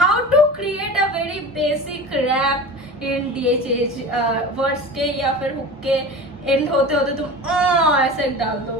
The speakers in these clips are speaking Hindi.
how to create a very basic rap in DHH words के या फिर हुक के एंड होते होते तुम ऐसे डाल दो।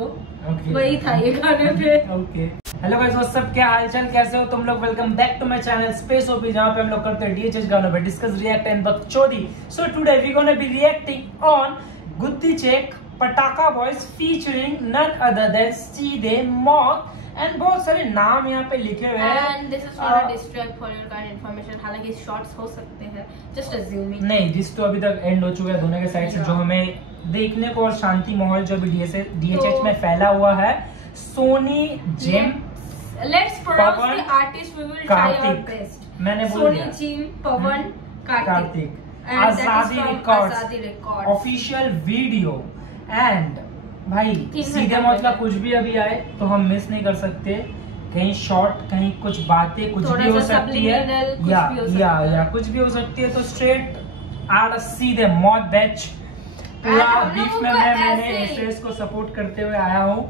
वही था ये गाने पे। Okay, hello guys, what's up, क्या हालचाल, कैसे हो तुम लोग? Welcome back to my channel space OP, जहां पे हम लोग करते हैं DHH गानों पे डिस्कस, रिएक्ट एंड बकचोदी। So today we gonna be reacting on गुद्दी चेक पटाखा boys featuring none other than Seedhe Maut and बहुत सारे नाम यहाँ पे लिखे हुए हैं। And this is not a distract for your kind information, हालांकि शॉर्ट्स हो सकते हैं, जस्ट अज्यूमिंग। नहीं, जिस तो अभी तक एंड हो चुका है दोनों के साइड से, जो हमें देखने को और शांति माहौल जो भी DHH में फैला हुआ है। Sonny Jim, let's pronounce the artist, we will try our best. मैंने बोल सोनी जिम, पवन, कार्तिक, आजादी रिकॉर्ड्स ऑफिशियल वीडियो। एंड भाई सीधे मौत का कुछ भी अभी आए तो हम मिस नहीं कर सकते। कहीं शॉर्ट, कहीं कुछ बातें, कुछ भी हो सकती है या कुछ भी हो सकती है। तो स्ट्रेट आर सीधे मौत बैच। पूरा बीफ में मैंने एसएस को सपोर्ट करते हुए आया हूँ,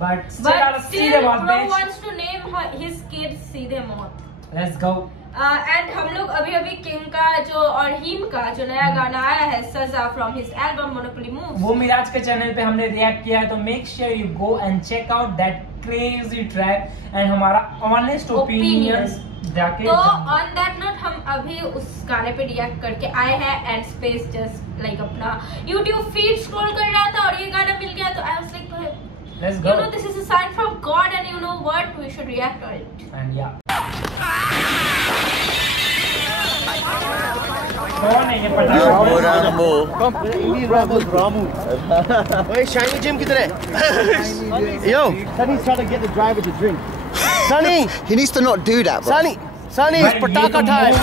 बट सीधे मौत बैच wants to name his kid सीधे मौत। Let's go. एंड हम लोग अभी किंग का जो और हिम का जो नया गाना आया है सजा from his album monopoly moves, वो मिराज के चैनल पे हमने रिएक्ट किया है। तो make sure you go and check out that crazy track and हमारा ऑनेस्ट ओपिनियंस जाके। तो ऑन दैट नोट हम अभी उस गाने पे रिएक्ट करके आए हैं एंड स्पेस जस्ट लाइक अपना YouTube फीड स्क्रॉल कर रहा था और ये गाना मिल गया तो I was like let's go. You know, this is a sign from God and you know what, we should react on it. And yeah. कौन है ये पटाखा? Ramu. Hey, Shiny Jim किधर है? Yo, Sunny's trying to get the driver to drink. Sunny, he needs to not do that, bro. Sunny, it's pataka time.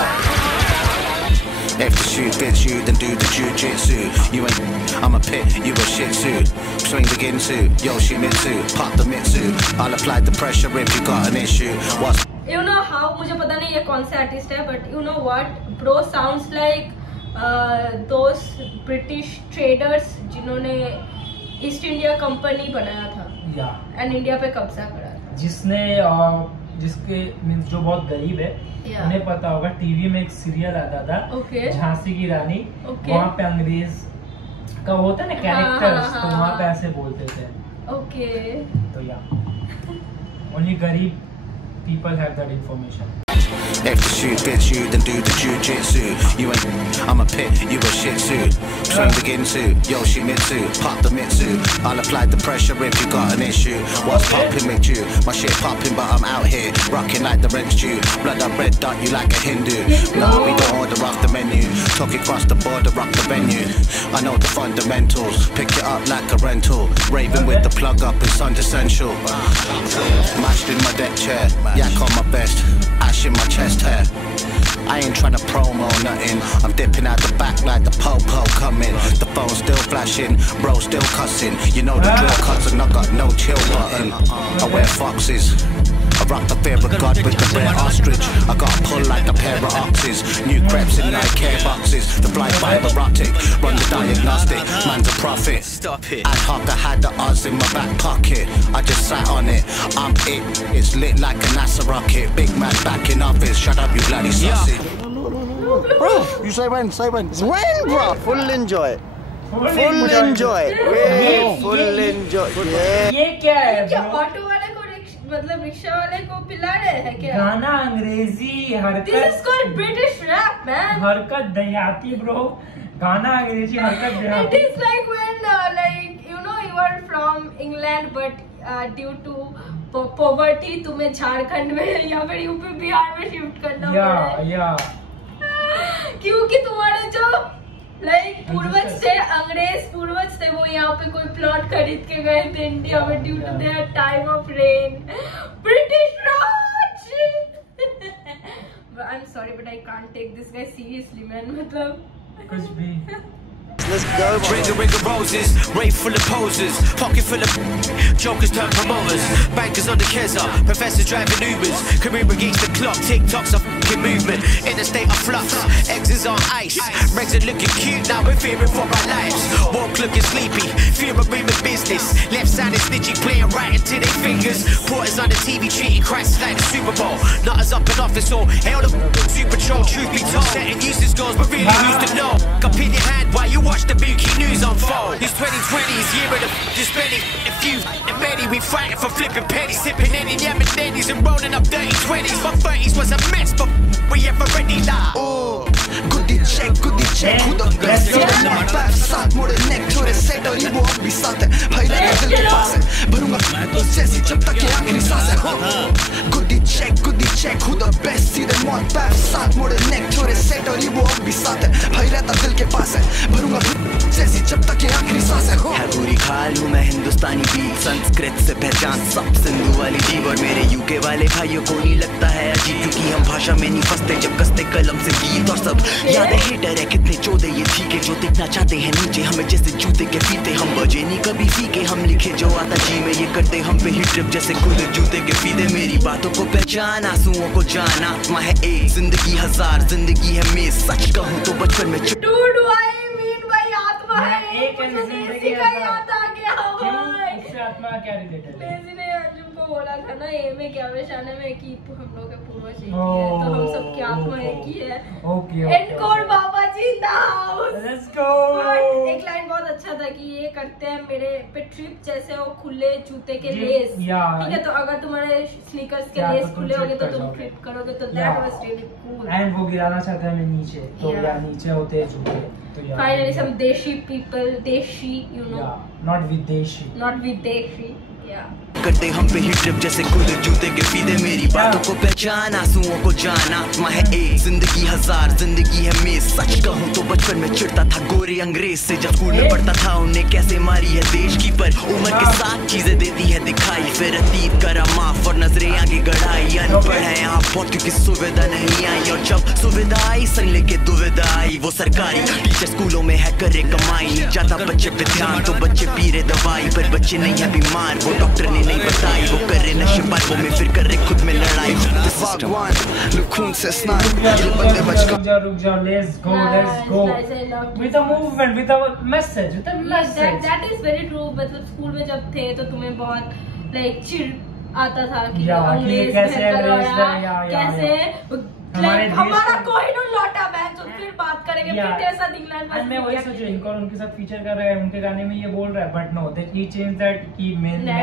If the shoe fits you, then do the jiu-jitsu. You ain't, I'm a pit, you a shih tzu. Swing the ginsu, Yoshimitsu, pop the mitsu. I'll apply the pressure if you got an issue. What's You know how, मुझे पता नहीं ये कौन से आर्टिस्ट है, but you know what, bro sounds like those British traders जिन्होंने ईस्ट इंडिया कंपनी बनाया था एंड इंडिया पे कब्जा करा था। जिसके मीन्स जो बहुत गरीब है, उन्हें पता होगा टीवी में एक सीरियल आता था, झांसी की रानी। वहाँ पे अंग्रेज का होता है ना कैरेक्टर्स, तो वहाँ पे ऐसे बोलते थे। तो या ओनली गरीब people have that information. If the shoe fits you, then do the jiu-jitsu. You ain't, I'm a pit, you a shih tzu. Swing the ginsu, Yoshimitsu, pop the mitsu. I'll apply the pressure if you got an issue. What's poppin' with you? My shit poppin', but I'm out here rocking like the rent's due. Blood up red dot, you like a Hindu. Nah, we don't order off the menu. Talk it across the border, rock the venue. I know the fundamentals. Pick it up like a rental. Raving with the plug up, it's essential. Mashed in my deck chair, yak on my vest, ash in my chest hair. I ain't tryna promo nothing. I'm dipping out the back like the po-po coming. The phone's still flashing, bro still cussing. You know the drill, cousin, I got no chill button. I wear foxes, I rock the fear of God with the rare ostrich. I got pull like a pair of oxes. New crepes in like care boxes. The fly fiber erotic, run the diagnostic. Man's a prophet. Stop it. Ad hoc, I had the odds in my back pocket. I just sat on it. I'm it. It's lit like a NASA rocket. Big man back in office. Shut up, you bloody sausage. Bro, you say when? Say when? It's when, bro. Full enjoy. Full enjoy. Yeah, full enjoy. Yeah. ये क्या है? क्या ऑटो वाले को मतलब रिक्शा वाले को पिला रहे हैं क्या? गाना अंग्रेजी हरकत। This is called British rap, man. हरकत दयाती ब्रो, गाना अंग्रेजी हरकत दयाती। It is like when like you know you are from England but due to poverty तुम्हें झारखंड में या फिर यूपी बिहार में शिफ्ट करना पड़ा। क्योंकि तुम्हारे जो लाइक पूर्वज थे वो यहाँ पे कोई प्लॉट खरीद के गए थे इंडिया में due to their time of reign. British Raj. I am sorry but I can't take this guy seriously man, मतलब कुछ भी। Let's go, ring of roses, rave full of posers, pocket full of jokers turn promoters, bankers on the Keza, professors driving Ubers, career against the clock, TikToks up looking movement in a state of flux. Eggs is on ice, Regs are looking cute, now we're fearing for our lives. Woke looking sleepy, fear of moving business. Left side is snitchy, playing right into their fingers. Porters on the TV treating crisis like the Super Bowl. Not as up and office or hell the Super Troll, truth be told. Setting useless goals, but really who's to know? Cup in your hand while you watch the Mookie news unfold. This 2020's year of the spending a few and many. We fighting for flipping pennies, sipping any Yamenis and rolling up dirty 20s. My 30s was a mess, but we ever ready now. Oh, goodie check, who the best? पैर साथ मोड़े नेक छोरे सेट और ये वो अब भी साथ है भाई रहना दिल के पास है भरूंगा उस जैसी जब तक ये आखिरी सांस है goodie check, who the best? सीधे मौत पैर साथ मोड़े नेक छोरे सेट और ये वो अब भी साथ है भाई रहता दिल के पास है भरूंगा जैसी जब तक ये आखिरी सांस है पूरी खाल हूँ मैं हिंदुस्तानी बीट संस्कृत से पहचान सब सिंधु वाली जीव और मेरे यूके वाले भाइयों को नहीं लगता है अजीब क्योंकि हम भाषा में नहीं फंसते जब कसते कलम से गीत और सब यादें हेटर है कितने चौदह ये ठीक है जो दिखना चाहते हैं नीचे हमें जैसे जूते के फीते हम बजे नहीं कभी फीके हम लिखे जो आता जी में ये करते हम पे ही ट्रिप जैसे खुद जूते के फीते मेरी बातों को पहचान आंसुओं को जान आत्मा है एक जिंदगी हजार जिंदगी है मैं सच कहूँ तो बचपन में आत्मा क्या रिलेटेड है? को बोला था ना ए में क्या वेशाने में कि हम लोग के पूर्वज एक ही है तो हम सबकी आत्मा एक ही है। Okay encore Baba ji the house. Let's go. एक लाइन बहुत अच्छा था कि ये करते हैं मेरे पे ट्रिप जैसे वो खुले जूते के लेस ठीक है तो अगर तुम्हारे स्नीकर्स के लेस खुले होंगे तो तुम ट्रिप करोगे तो that was really cool. And वो गिराना चाहते हैं नीचे तो यार नीचे होते हैं जूते तो यार फाइनली सम देशी पीपल देशी यू नो नॉट विदेशी करते हम पे ही ट्रिप जैसे खुद जूते के फीते मेरी बातों को पहचान आंसुओं को जान आत्मा है एक जिंदगी हजार जिंदगी है मैं सच कहूँ तो बचपन में चिढ़ता था गोरे अंग्रेज से जब स्कूल में पढ़ता था उन्हें कैसे मारी है देश की पर उम्र के साथ चीजें देती है दिखाई फिर अतीत करा माफ और नजरें आगे गढ़ाई अनपढ़ है यहाँ बहुत क्योंकि सुविधा नहीं आई और जब सुविधा आई संग लेके दुविधा आई वो सरकारी टीचर स्कूलों में है करे कमाई नहीं जाता बच्चे पे ध्यान तो बच्चे पी रहे दवाई पर बच्चे नहीं है बीमार वो डॉक्टर ने बताई वो कर रहे नशे पार्कों में फिर कर रहे खुद में लड़ाई खून से स्नान रुक जाओ let's go with a movement with a message that is very true मतलब स्कूल में जब थे तो तुम्हें बहुत लाइक चिढ़ आता था कि अंग्रेज कैसे हमारा कोई नहीं लौटा मैच तो फिर बात करेंगे फिर कैसा इंग्लैंड मैं वही सोचूं इनको उनके साथ फीचर कर रहा है उनके गाने में ये बोल रहा है but no they he change that कि मैंने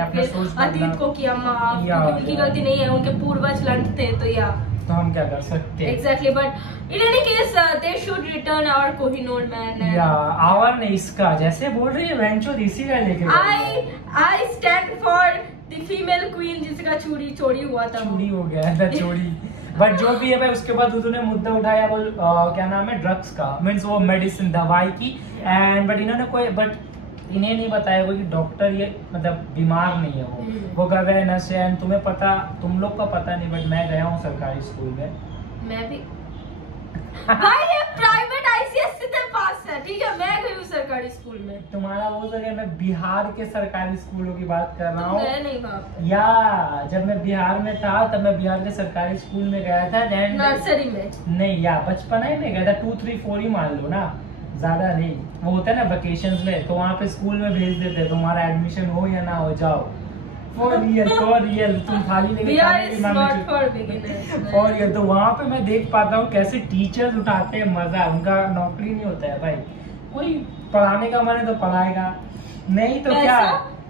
अपना सोच अतीत को किया माफ उनकी गलती नहीं है उनके पूर्वज लंड थे तो हम क्या कर सकते हैं exactly but in any case they should return our Kohinoor man our नहीं इसका जैसे बोल रही है वेंचो इसी का लेके I stand for the female queen जिसका चोरी हुआ था चोरी हो गया था चोरी बट जो भी है भाई उसके बाद उन्होंने मुद्दा उठाया वो क्या नाम है ड्रग्स का मीन्स वो मेडिसिन दवाई की एंड बट इन्होंने कोई बट इन्हें नहीं बताया वो कि डॉक्टर ये मतलब बीमार नहीं है वो कर रहे हैं नशे एंड तुम्हें पता तुम लोग का पता नहीं बट मैं गया हूँ सरकारी स्कूल में मैं भी भाई ये प्राइवेट आईसीएससी से पास है ठीक है मैं गई हूँ सरकारी स्कूल में तुम्हारा वो जगह मैं बिहार के सरकारी स्कूलों की बात कर रहा हूँ या जब मैं बिहार में था तब मैं बिहार के सरकारी स्कूल में गया था नर्सरी में नहीं या बचपना ही में गया था 2, 3, 4 ही मान लो ना ज्यादा नहीं वो होता है ना वेकेशंस में तो वहाँ पे स्कूल में भेज देते तुम्हारा एडमिशन हो या ना हो जाओ फॉर रियल तुम खाली लेके फॉर रियल तो वहाँ पे मैं देख पाता हूँ कैसे टीचर्स उठाते हैं मजा उनका नौकरी नहीं होता है भाई कोई पढ़ाने का मन है तो पढ़ाएगा नहीं तो क्या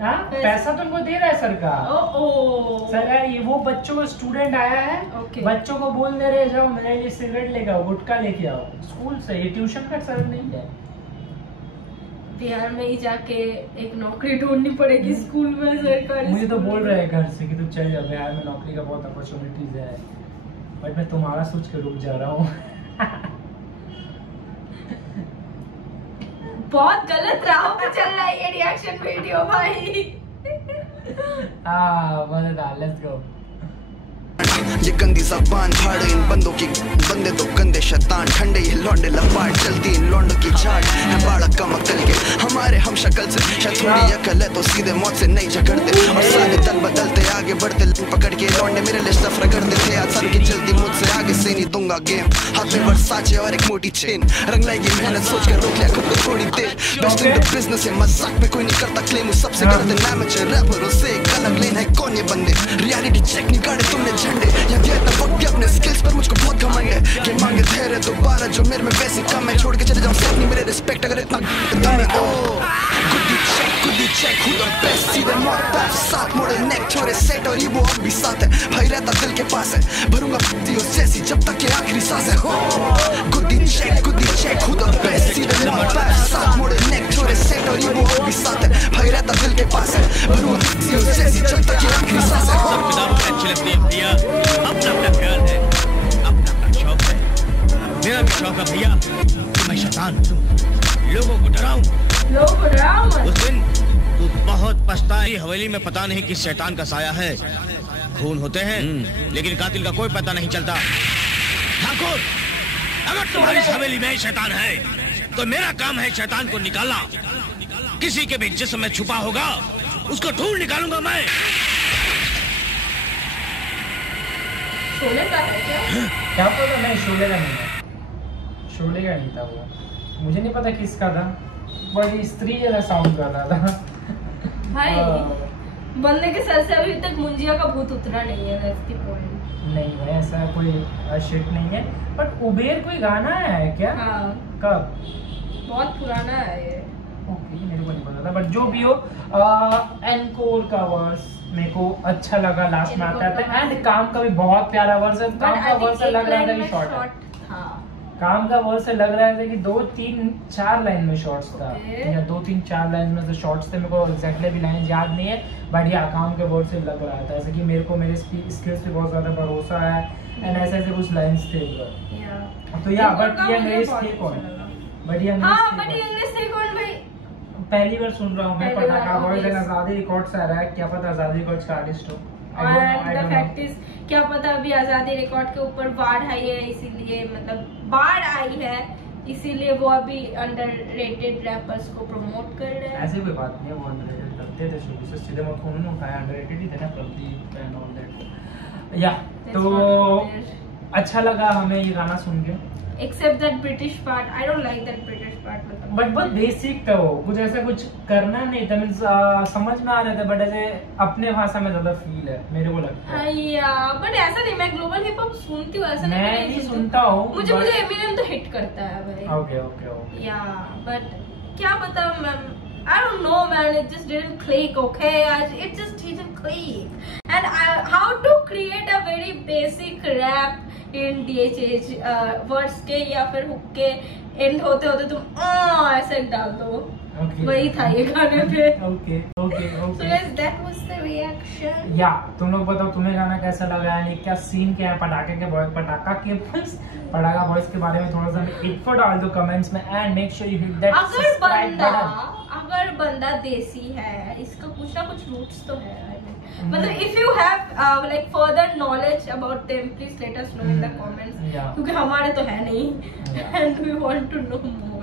पैसा तो उनको दे रहा है सरकार सरकार ये वो बच्चों को स्टूडेंट आया है बच्चों को बोल दे रहे जाओ मेरे लिए सिगरेट लेके आओ गुटखा लेके आओ स्कूल से ये ट्यूशन का सर नहीं है बिहार में ही जाके एक नौकरी ढूंढनी पड़ेगी स्कूल में सरकारी मुझे तो बोल रहे हैं घर से कि तुम चल जाओ बिहार में नौकरी का बहुत अपॉर्चुनिटीज है बट मैं तुम्हारा सोच के रुक जा रहा हूँ बहुत गलत राह पे चल रहा है ये रिएक्शन वीडियो भाई मजेदार लेट्स गो ये गंदी ज़बान फाड़े इन बंदों की, बंदे तो गंदे शैतान, ठंडे ये लौंडे लपाट, चलती इन लौंडों की चाट है बाड़ा कम अकल के हमारे हम शक्ल से शायद थोड़ी अकल है तो सीधे मौत से नहीं झगड़ते और सारे दल बदलते आगे बढ़ते लाइन पकड़ के लौंडे मेरे लिए सफ रगड़ते थे आज सर की जल्दी मुझसे आगे से नहीं दूंगा गेम हाथ में वर्साचे और एक मोटी चेन रंग लाएगी मेहनत सोच कर रोक लिया खुद को थोड़ी देर बेस्ट इन द बिजनेस है मजाक में कोई नहीं करता क्लेम सबसे करते amateur रैपरों से एक अलग लेन है कौन ये बंदे रियलिटी चेक निकाले तुमने झंडे या दिया इतना वक्त भी अपने स्किल्स पर मुझको बहुत घमंड है कि मांगे धैर्य दोबारा जो मेरे में वैसे कम है छोड़ के चले जाऊं सब नहीं मेरे रिस्पेक्ट अगर इतना दम है ओ गुड्डी चेक who the best सीधे मौत पैफ साथ मोड़े नेक छोड़े सेट और ये वो अब भी साथ है भाई रहता दिल के पास है भरूंगा दियो जैसी जब तक ये आखिरी सांस है गुड्डी चेक who the best सीधे मौत पैफ साथ मोड़े नेक छोड़े सेट और ये वो अब भी साथ है भाई रहता दिल के पास है भरूंगा दियो जैसी जब तक ये आखिरी सांस है सब किताबें अच्छी लगती है भैया अपना ख्याल है अपना शौक है मेरा भी शौक है भैया कि मैं शैतान हूँ लोगों को डराऊं उस दिन तू बहुत पछताई हवेली में पता नहीं किस शैतान का साया है खून होते हैं लेकिन कातिल का कोई पता नहीं चलता ठाकुर अगर तुम्हारी हवेली में शैतान है तो मेरा काम है शैतान को निकालना किसी के भी जिस्म में छुपा होगा उसको ढूंढ निकालूंगा मैं शोले का है क्या पता नहीं शोले का नहीं है शोले का नहीं था वो मुझे नहीं पता किसका था बड़ी स्त्री जैसा साउंड कर रहा था भाई बंदे के सर से अभी तक मुंजिया का भूत उतरा नहीं है दैट्स द पॉइंट नहीं भाई ऐसा कोई शिट नहीं है बट उबेर कोई गाना है क्या हाँ कब बहुत पुराना है ये ओके मेरे को नहीं पता था बट जो भी हो एनकोर का वर्स मेरे को अच्छा लगा लास्ट में आता है एंड काम का भी बहुत प्यारा वर्स है काम का वर्स से लग रहा था कि शॉर्ट हाँ काम का वर्स से लग रहा था कि 2 3 4 लाइन में शॉर्ट्स था या 2 3 4 लाइन में से शॉर्ट्स थे मेरे को एग्जैक्टली भी लाइन याद नहीं है बट या काम के वर्स से लग रहा था ऐसे कि मेरे को मेरे स्किल्स पे बहुत ज्यादा भरोसा है एंड ऐसे ऐसे कुछ लाइंस थे तो या बट ये अंग्रेज थे कौन बट ये इंग्लिश थे कौन भाई पहली बार सुन रहा हूँ मैं पटाखा वॉइस एंड आजादी रिकॉर्ड्स आ रहा है क्या पता आजादी रिकॉर्ड्स का आर्टिस्ट हो एंड द फैक्ट इज क्या पता अभी आजादी रिकॉर्ड के ऊपर बाढ़ आई है इसीलिए मतलब बाढ़ आई है इसीलिए वो अभी अंडररेटेड रैपर्स को प्रमोट कर रहे हैं ऐसे कोई बात नहीं है वो अंडररेटेड करते थे शुरू से सीधे मत उन्होंने उठाया अंडररेटेड ही थे ना प्रदीप एंड ऑल दैट या तो अच्छा लगा हमें ये गाना सुन के except that British part I don't like that British part मतलब बट बहुत बेसिक था वो कुछ ऐसा कुछ करना नहीं था मींस समझ में आ रहा था बट ऐसे अपने भाषा में ज्यादा फील है मेरे को लगता है बट ऐसा नहीं मैं ग्लोबल हिप हॉप सुनती हूँ ऐसा मैं नहीं सुनता हूँ मुझे एमिनेम तो हिट करता है भाई ओके ओके ओके या बट क्या पता I don't know man it just didn't click okay it just didn't click and how to create a very basic rap in DHH words के या फिर हुक के एंड होते होते तुम ऐसे डाल दो वही था ये गाने पे okay okay so guys that was the reaction या तुम लोग बताओ तुम्हें गाना कैसा लगा यानी क्या सीन क्या है पटाखे के बॉय पटाखा के पटाखा बॉयज के बारे में थोड़ा सा इन्फो डाल दो कमेंट्स में and make sure you hit that subscribe button अगर बंदा देसी है इसका कुछ ना कुछ रूट्स तो है मतलब if you have like further knowledge about them please let us know in the comments क्योंकि हमारे तो है नहीं and we want to know more